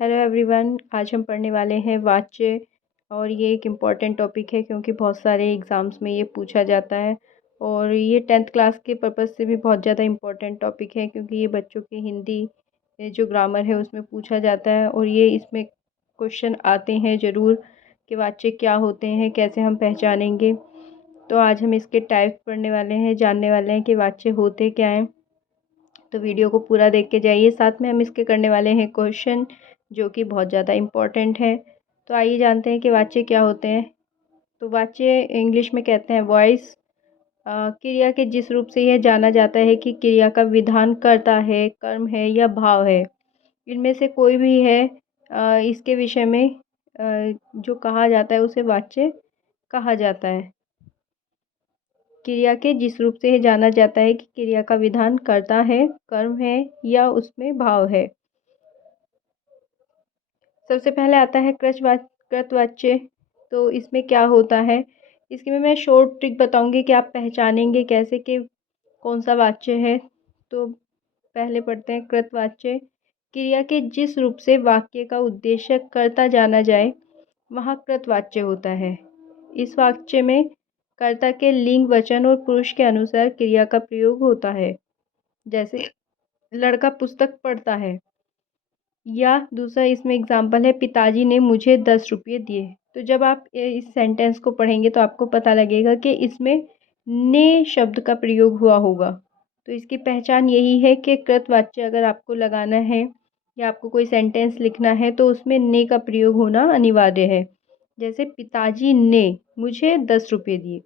Hello everyone, आज हम पढ़ने वाले हैं वाच्य। और ये एक इम्पॉर्टेंट टॉपिक है क्योंकि बहुत सारे एग्ज़ाम्स में ये पूछा जाता है। और ये 10th क्लास के पर्पज़ से भी बहुत ज़्यादा इम्पॉर्टेंट टॉपिक है क्योंकि ये बच्चों की हिंदी जो ग्रामर है उसमें पूछा जाता है। और ये इसमें क्वेश्चन आते हैं ज़रूर कि वाच्य क्या होते हैं, कैसे हम पहचानेंगे। तो आज हम इसके टाइप पढ़ने वाले हैं, जानने वाले हैं कि वाच्य होते क्या हैं। तो वीडियो को पूरा देख के जाइए, साथ में हम इसके करने वाले हैं क्वेश्चन जो कि बहुत ज़्यादा इम्पॉर्टेंट है। तो आइए जानते हैं कि वाच्य क्या होते हैं। तो वाच्य इंग्लिश में कहते हैं वॉइस। क्रिया के जिस रूप से यह जाना जाता है कि क्रिया का विधान कर्ता है, कर्म है या भाव है, इनमें से कोई भी है, इसके विषय में जो कहा जाता है उसे वाच्य कहा जाता है। क्रिया के जिस रूप से यह जाना जाता है कि क्रिया का विधान कर्ता है, कर्म है या उसमें भाव है। सबसे पहले आता है कृतवाच्य। तो इसमें क्या होता है, इसके में मैं शॉर्ट ट्रिक बताऊंगी कि आप पहचानेंगे कैसे कि कौन सा वाच्य है। तो पहले पढ़ते हैं कृतवाच्य। क्रिया के जिस रूप से वाक्य का उद्देश्य कर्ता जाना जाए वहाँ कृतवाच्य होता है। इस वाक्य में कर्ता के लिंग, वचन और पुरुष के अनुसार क्रिया का प्रयोग होता है। जैसे लड़का पुस्तक पढ़ता है, या दूसरा इसमें एग्जाम्पल है पिताजी ने मुझे 10 रुपये दिए। तो जब आप इस सेंटेंस को पढ़ेंगे तो आपको पता लगेगा कि इसमें ने शब्द का प्रयोग हुआ होगा। तो इसकी पहचान यही है कि कृतवाच्य अगर आपको लगाना है या आपको कोई सेंटेंस लिखना है तो उसमें ने का प्रयोग होना अनिवार्य है। जैसे पिताजी ने मुझे 10 रुपये दिए,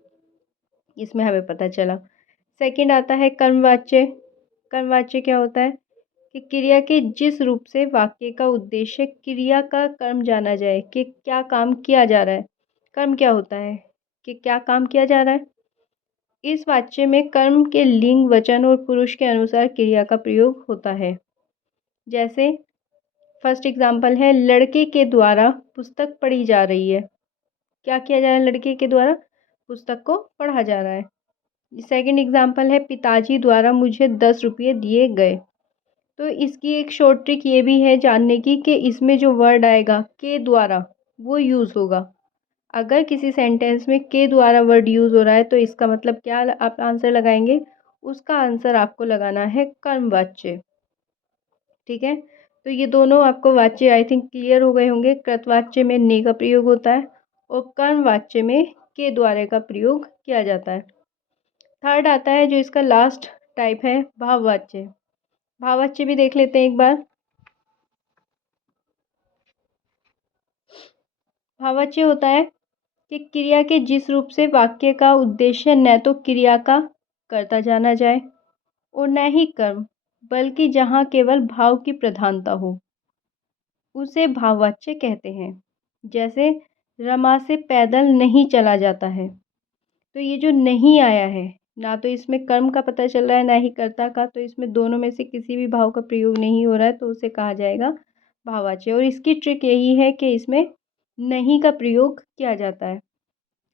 इसमें हमें पता चला। सेकंड आता है कर्मवाच्य। कर्मवाच्य क्या होता है कि क्रिया के जिस रूप से वाक्य का उद्देश्य क्रिया का कर्म जाना जाए कि क्या काम किया जा रहा है। कर्म क्या होता है कि क्या काम किया जा रहा है। इस वाक्य में कर्म के लिंग, वचन और पुरुष के अनुसार क्रिया का प्रयोग होता है। जैसे फर्स्ट एग्जाम्पल है लड़के के द्वारा पुस्तक पढ़ी जा रही है। क्या किया जा रहा है, लड़के के द्वारा पुस्तक को पढ़ा जा रहा है। सेकंड एग्जाम्पल है पिताजी द्वारा मुझे 10 रुपये दिए गए। तो इसकी एक शॉर्ट ट्रिक ये भी है जानने की कि इसमें जो वर्ड आएगा के द्वारा वो यूज़ होगा। अगर किसी सेंटेंस में के द्वारा वर्ड यूज़ हो रहा है तो इसका मतलब क्या आप आंसर लगाएंगे, उसका आंसर आपको लगाना है कर्मवाच्य। ठीक है, तो ये दोनों आपको वाच्य आई थिंक क्लियर हो गए होंगे। कृतवाच्य में ने का प्रयोग होता है और कर्मवाच्य में के द्वारा का प्रयोग किया जाता है। थर्ड आता है जो इसका लास्ट टाइप है भाववाच्य। भाववाच्य भी देख लेते हैं एक बार। भाववाच्य होता है कि क्रिया के जिस रूप से वाक्य का उद्देश्य न तो क्रिया का कर्ता जाना जाए और न ही कर्म, बल्कि जहाँ केवल भाव की प्रधानता हो, उसे भाववाच्य कहते हैं। जैसे रमा से पैदल नहीं चला जाता है। तो ये जो नहीं आया है, ना तो इसमें कर्म का पता चल रहा है ना ही कर्ता का, तो इसमें दोनों में से किसी भी भाव का प्रयोग नहीं हो रहा है, तो उसे कहा जाएगा भाववाच्य। और इसकी ट्रिक यही है कि इसमें नहीं का प्रयोग किया जाता है।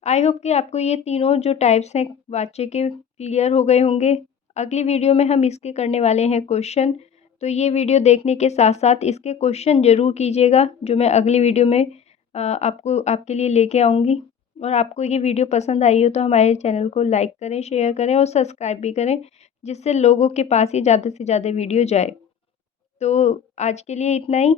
आई होप कि आपको ये तीनों जो टाइप्स हैं वाच्य के क्लियर हो गए होंगे। अगली वीडियो में हम इसके करने वाले हैं क्वेश्चन। तो ये वीडियो देखने के साथ साथ इसके क्वेश्चन ज़रूर कीजिएगा जो मैं अगली वीडियो में आपके लिए लेके आऊँगी। और आपको ये वीडियो पसंद आई हो तो हमारे चैनल को लाइक करें, शेयर करें और सब्सक्राइब भी करें, जिससे लोगों के पास ही ज़्यादा से ज़्यादा वीडियो जाए। तो आज के लिए इतना ही।